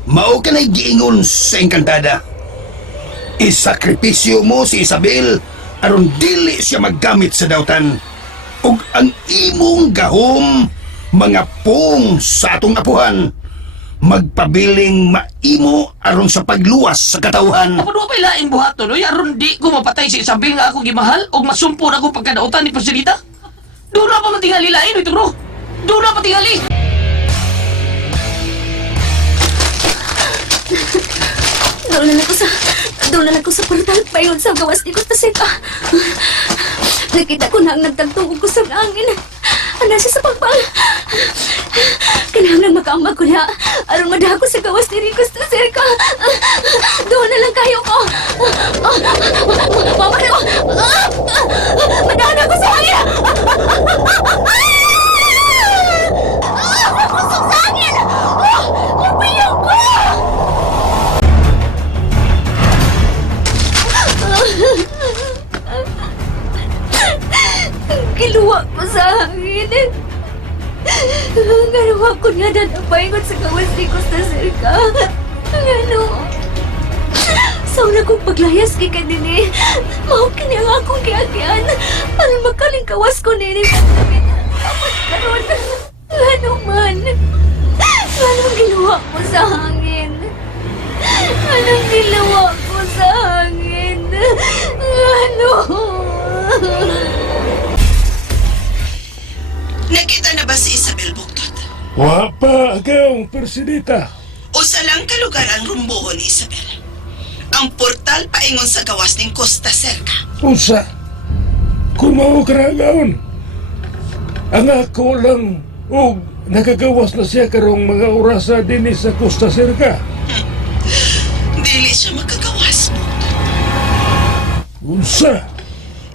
mao ka na giingon sa Encantada. Isakripisyo mo si Isabel aron dili siya maggamit sa dawtan. Ug ang imong gahom mga pong sa atong apuhan magpabiling maimo aron sa pagluwas sa katawhan. Ako doon pa ilaing buhaton, oy, aron di ko mapatay si Isabel nga ako gimahal o masumpo na ako pagkadautan ni Presidita. Doon na pa matingali lain, ito bro. Doon na patingali. Doon na lang ko sa portal payon sa gawas ni Costa Seca. Nakita ko na ang nagtagtungog ko sa langin. Ana siya sa pagpang. Kailangan makaambag ko na. Aron madaha ko sa gawas ni Costa Seca. Doon na lang kayo ko. Mamari ko. Madaha na ako sa hangin. Pusok sa hangin. Puyong ko. Kiluwa ko sa hangin. Ganawa ko niya dadapaingon sa gawas ni Costa Seca. Ano? Sauna kong paglayas kay kanini. Mao kini ang akong giagyan. Aron makaling kawas ko nini. Apat karon. Ano man? Anong ginawa ko sa hangin? Anong ginawa ko sa hangin? Ano? Nakita na ba si Isabel Bugtot? Wa pa agaw, Presidita. Usa lang ka lugar ang rumbohon ni Isabel. Ang portal paingon sa gawas ng Costa Seca. Usa. Kung mao karagaon. Ang ako lang og nagagawas na siya karong mga orasa din sa Costa Seca. Dili siya magkagawas mo. Unsa?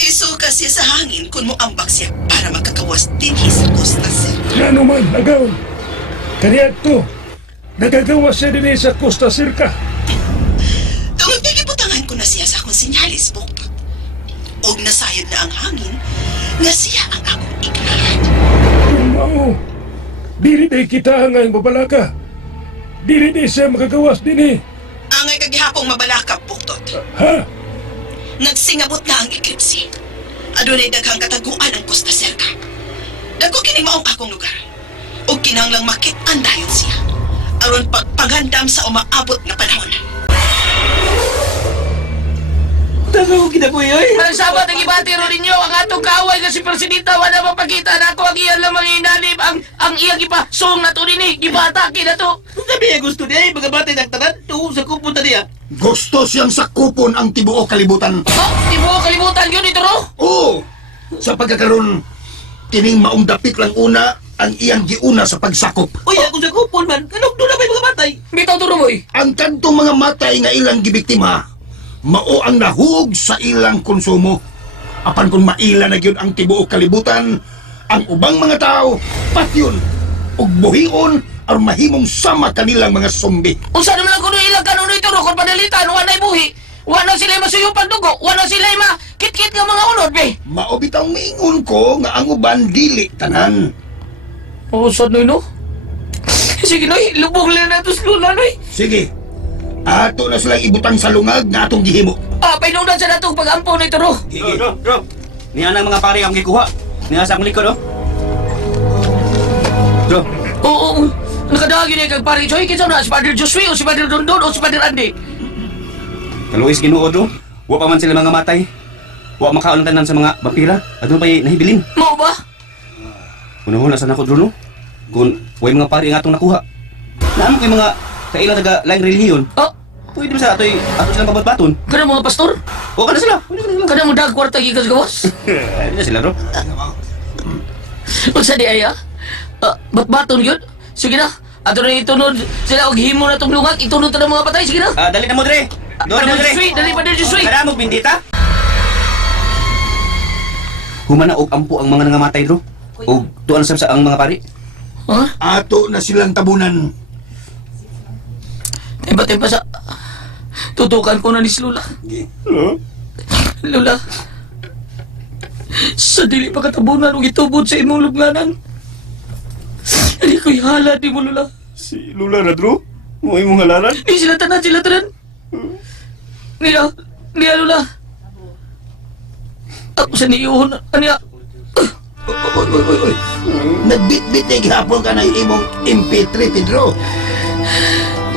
Isuka siya sa hangin kung moambak siya para magkagawas din sa Costa Seca. Ano man, agaw. Kaniya to. Nagagawas siya din sa Costa Seca. Tungod giputangan ko na siya sa akong sinyalis, Bugtot. Og nasayod na ang hangin nga siya ang akong ignahan. Kung mao, dili day kita nga ang babalaka. Dili day siya magagawas din Angay kagihapong mabalakap, Bugtot. Ha? Nagsingabot na ang eklipse. Adunay daghang kataguan ang Costa Seca. Dagko kini maong akong lugar. O kinahanglang makit-an dayon siya. Aron pagpagandam sa umaabot na panahon. Tago kinabuhi, oy. Parang sabat ang ibati ro ninyo ang atong kaaway nga si Presidita wala mapakita na ako ang iyang lamang inanib ang iyang ipasong na to nini gibatake na to. Sabi niya gusto niya, mga batay nagtanan, tuong sa kupunta niya. Gusto siyang sakupon ang tibuok kalibutan. Oh, di mo kalimutan yun ito ro. Oo! Sa pagkakaroon, kining maong dapit lang una ang iyang giuna sa pagsakop. Uy, ako sa kupon man, kanong doon na may mga batay. Bitaw to ro boy. Ang kantong mga matay nga ilang gibiktima, mao ang nahug sa ilang konsumo. Apan kung maila na gyud ang tibuok kalibutan, ang ubang mga tao, patyon, ug buhion, aron mahimong sama kanilang mga zombie. Unsa naman lang kuno ilang kanuno ito ro kon padalitan wa nay buhi. Wa na sila masuyupan dugo, wa na sila kit-kit nga mga unod be. Mao bitang miingon ko nga ang uban dili tanan. Oh, sad noy no. Sige noy, lubong lang na to sa lula noy. Sige, ato na silang ibutang sa lungag nga atong gihimo. Ah, painungdan sa natong pag-ampo nito ro. Bro. Niya nang mga pare ang gikuha. Niya sa akong likod, oh. Bro, Oo, nakadagi na kag pare Choy, kinsa na si Padre Josue o si Padre Dondon o si Padre Andy. kaluis ginuod, oh. Wa pa man sila mga matay. Wa makaon tanan sa mga vampira. Adun pa'y nahibilin. Mao ba? Unahon na sana ko, Bruno. Kung way mga pare nga atong nakuha. Naamo kay mga kailang taga laing relihiyon. Oh, Pwede mo sa ato silang pabatbaton. kana mga pastor? O ka na sila. Pwede ka na sila. Kana mo dag kwarta gikas gawas. Pwede na sila, bro. Unsa di aya? Batbaton gyud. Sige na. Ato na itunod sila og himo na tong lungag, itunod ta ng mga patay, sige na. Dali na mo, Dre. Doon na mo, Dre. Dali Padre Josue. Kada mo, bindita. Humana og ampo ang mga nangamatay, bro. O tuan sa ang mga pari. Ha? Ato na silang tabunan. Tempa sa tutukan ko na ni si Lula. Lula. Sa dili pa katabunan og itubod sa imong lubnganan. Hindi ko ihala di mo, Lula. Si Lula na, bro. Mo imong halaran. Di sila tanan. Niya, Lula. Ako sa niyuhon. Anya? Oy. Nagbit-bit na gihapon ka ng imong MP3, Pedro.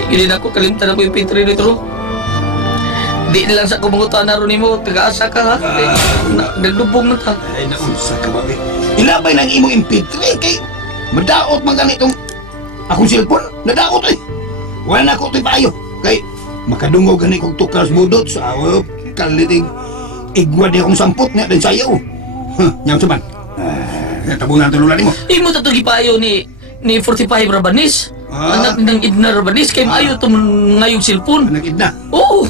Hindi na ako kalimtan ako yung Petri nito. Di lang sa kumungutan na ron mo. Taga-asa ka ha. Nagdubong na ta. Ay, naunsa ka ba, eh? Ilabay ng imong MP3 kay madaot man ganitong akong cellphone. Nadaot eh. Wala na ako ito'y paayo. Kay makadungog gani kong tuklas budot sa awap. Kaliting igwa di akong sampot niya din sayaw. Nyam saman. Tabunan tululan mo. Imo tatagi payo ni 45 Rabanis. Anak ng Idna Rabanis. Kaya maayo ito ngayong cellphone. Nagid na. Oo.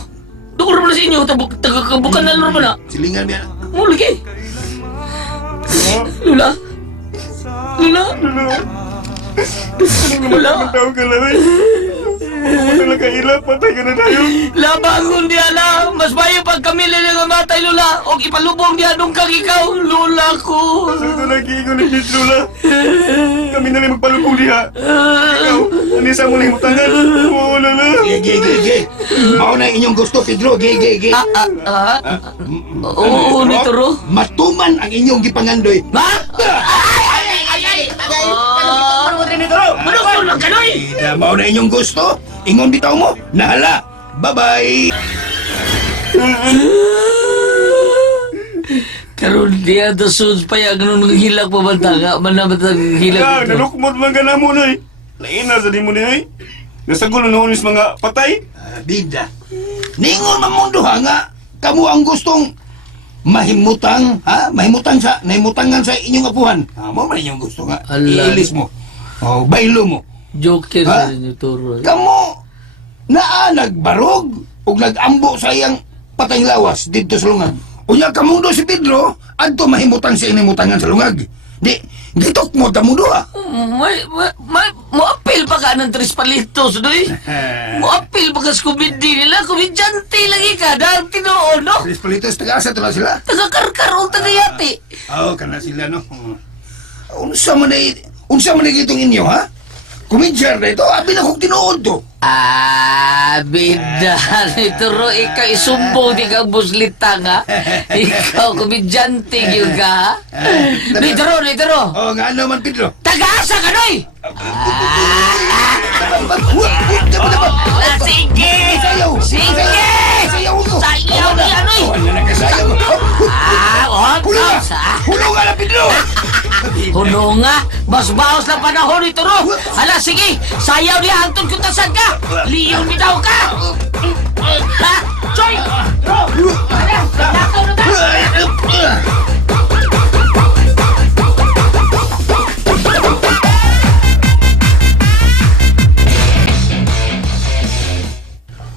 Doon naman sa inyo. Taga-kabukan na naman na. Silingan niya. Mo lagi. Lula. Lula. Lula. Labangon diya na. Mas bayo pag kami nga matay, Lula. O ipalubong diya nung kang ikaw, Lula ko. Ito lagi ko ni Lula. Kami na lang magpalubong diha. Ikaw, anisa mo na yung utangan. Oo, Lula. Ge. Mao na inyong gusto, Pedro. Ge. Oo, nito ro. Matuman ang inyong gipangandoy. Ha? Ano ko lang kanoy? Mao na inyong gusto. Ingon bitaw mo. Nahala. Bye-bye. Karon diya to suds pa ya ganun hilak pa banta nga man na bata hilak. Nalukmot man ka na mo na eh. Laina sa di mo niya eh. Nasagulo na unis mga patay. Bida. Ningon mamundo ha nga. Kamu ang gustong mahimutang, ha? Nahimutangan sa inyong apuhan. Mo man inyong gusto nga. Ala. Iilis mo. O, baylo mo. Joker Ha? sa inyo turo. Kamu naa nagbarog ug nagambo sa iyang patay lawas dito sa lungag. Unya kamundo si Pedro adto mahimutang sa inimutangan sa lungag. Gitok mo tamudo ha. Mo apil pa ka ng 3 palitos, doy. Mo apil pa ka sa komedi nila, komedyante lagi ka, dahil tinuon, no? Chris Politos taga-asa to na sila. Taga-karkar o taga-yati. Kana sila no. Unsa man na gitong inyo ha? Kumidyar na ito, abi na kong tinuod to. Bidan, ito ro, ikaw isumbong di ka buslita nga. Ikaw, komedyante yun ka, ha? Dito ro. O nga naman Pedro. Taga-asa ka, doy! Sige! Sayaw! Sige! Sayaw ko! Sayaw ni ano eh! Wala na kasayaw ko! Hulo nga na Pedro! Hulo nga! Mas baos na panahon ito ro! Hala, sige! Sayaw niya hantong kutasan ka! Liyon bitaw ka! Ha? Choy! Hala! Lakaw na ta!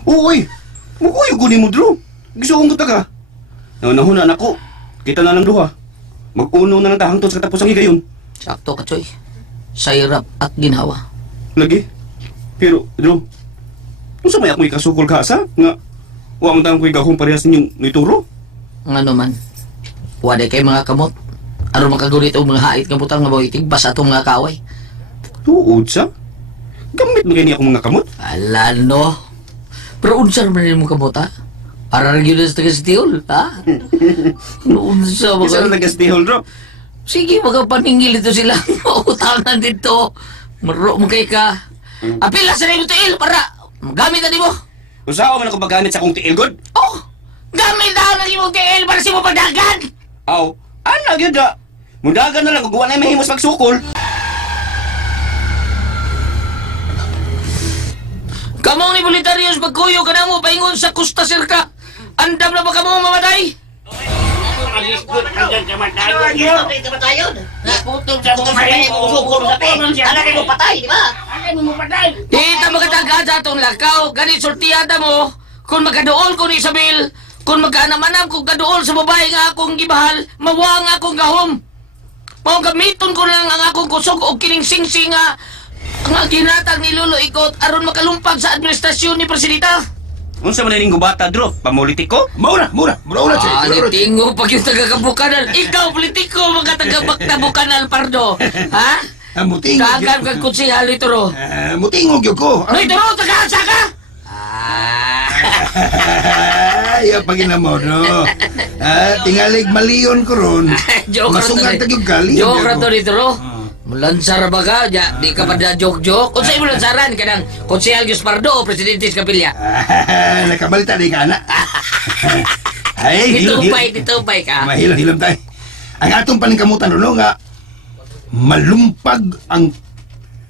Uy! Mukuyo ko ni mo, Drew. Gusto kong ka. Naunahon na ako. Kita na lang duha. Mag-uno na lang tahangtod sa katapos ang higayon. Sakto ka, Choy. Sayrap at ginawa. Lagi. Pero, Drew, kung sa may ako ikasukol ka sa, nga, huwag mo tayong kuigahong parehas ninyong nituro. Nga naman. Wala kay mga kamot. Aron makagulit o mga hait nga butang nga bawitig basa itong mga kaway. Tuod sa? Gamit mo kayo niya akong mga kamot? Ala, no. Pero unsar man rin mo kamot, ha? Para rin yun sa taga-sitiol, ha? Unsa Isa mga... lang nag-stihol, Drew. Sige, magkapaningil ito sila. Utangan dito. Maro mo kay ka. Apila sa rin ito, para gamit na di mo. Kung saan man ako magamit sa akong tiil, God? Oh! Gamit na ng imong KL para sa mo padagan! Aw, anak yun da. Mundagan na lang kung gawa na yung mahimos magsukol. Kamong ni Bolitarios pagkuyo ka na mo paingon sa Costa Circa. Andam na ba kamong mamatay? Dita magkataga sa atong lakaw. Ganit sortiyada mo. Kung magkadool ko ni Isabel. Kung magkaanamanam kung kadool sa babae nga akong gibahal. Mawa nga akong gahom. Mao gamiton ko lang ang akong kusog o kining singsing nga ang ginatag ni Lolo Ikot aron makalumpag sa administrasyon ni Presidenta. Unsa man ning gubata, Drew? Pamolitiko? Mura, Tingo pag yung taga-kabukanan. Ikaw, politiko, mga taga-kabukanan, Pardo. Ha? Mutingog Kagan kang konsihal ito ro. Mutingog yun ko. Ay, ito ro, taga-asa ka? Ayaw pagina mo, no? Tingalig maliyon ko ron. Joke ra to. Masungan tagyung gali. Joke ra to dito, ro. Mulansar ba ka? Di ka pa na joke-joke? Kung sa'yo mulansaran ka ng Konsehal Gispardo o Presidente Capilla? Nakabalita di ka, anak. Ay, Ditupay ka. Mahilom-hilom tayo. Ang atong paningkamutan ron, nga, malumpag ang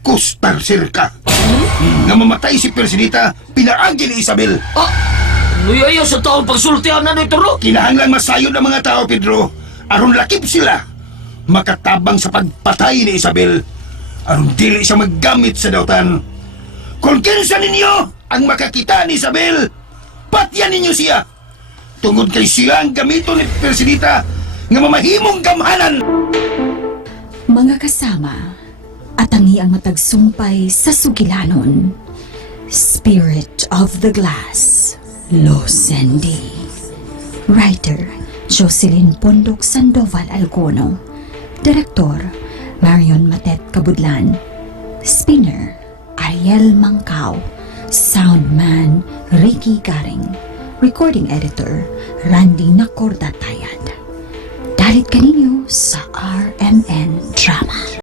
Costa Rica. Nga mamatay si Presidita, pinaagi ni Isabel. Oh! Nuyayo sa taon pagsultihan na nito, ro. Kinahanglang masayod ang mga tao, Pedro. Aron lakip sila. Makatabang sa pagpatay ni Isabel. Aron dili siya maggamit sa dautan. Kung kinsa ninyo ang makakita ni Isabel, patyan ninyo siya. Tungod kay siya ang gamito ni Persidita nga mamahimong gamhanan. Mga kasama, atangi ang matagsumpay sa sugilanon. Spirit of the Glass, Losendi. Writer, Jocelyn Pondok Sandoval Alcono. Direktor, Marion Matet Kabudlan. Spinner, Ariel Mangkao. Soundman, Ricky Garing. Recording Editor, Randy Nacorda Tayad. Dalit kaninyo sa RMN Drama.